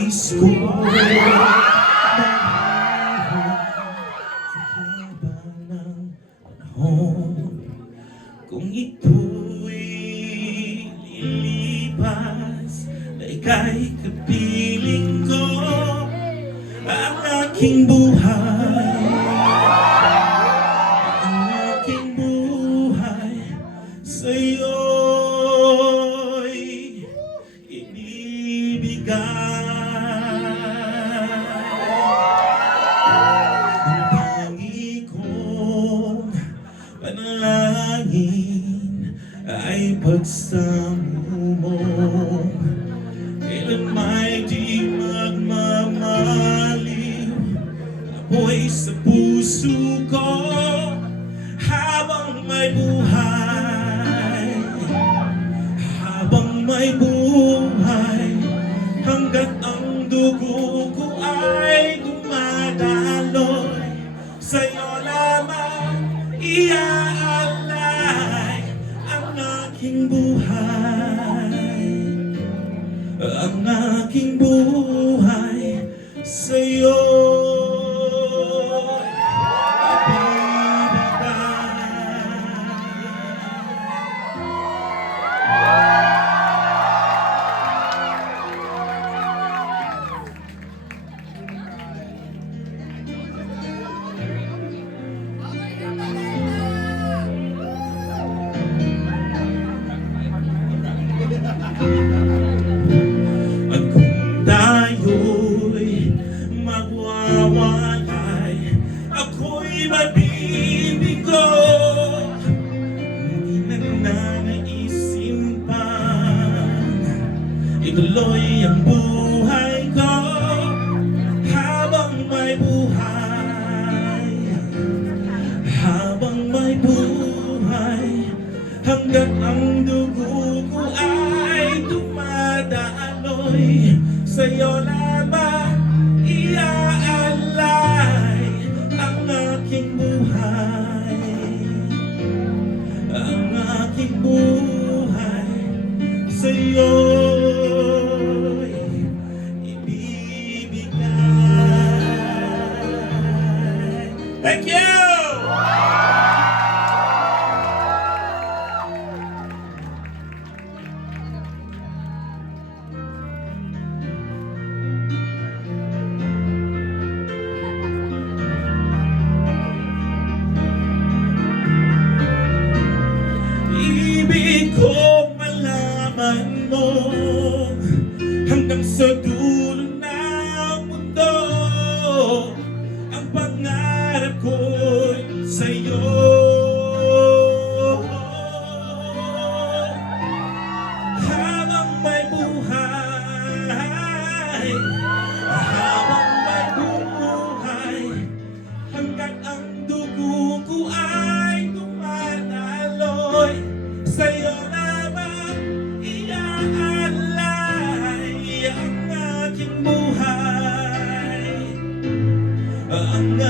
nais ko kung ito'y lilipas na ika'y kapiling ko, ang aking buhay, ang aking buhay sa'yo'y inibigay. Ang tangi kong panalangin ay pagsamo mo, kailan may di magmamaliw apoy sa puso ko habang may buhay, habang may buhay, hanggat ang dugo ko ay dumadaloy, sa'yo lamang iaalay ang aking buhay, ang aking buhay sa'yo at kung tayo'y magwawalay, ako'y mabibigo, hindi na nanaisin pang ituloy ang buhay ko habang may buhay, habang may buhay, hanggat ang dugo ko ay dumadaloy, sa'yo lamang iaalay ang aking buhay, ang aking buhay sa'yo'y ibibigay. Thank you! Ibig kong malaman mo hanggang sa dulo ng mundo, ang pangarap ko'y sa'yo. Habang may buhay, habang may buhay, hanggat ang dugo ko ay dumadaloy, sa'yo lamang iaalay ang aking buhay, ang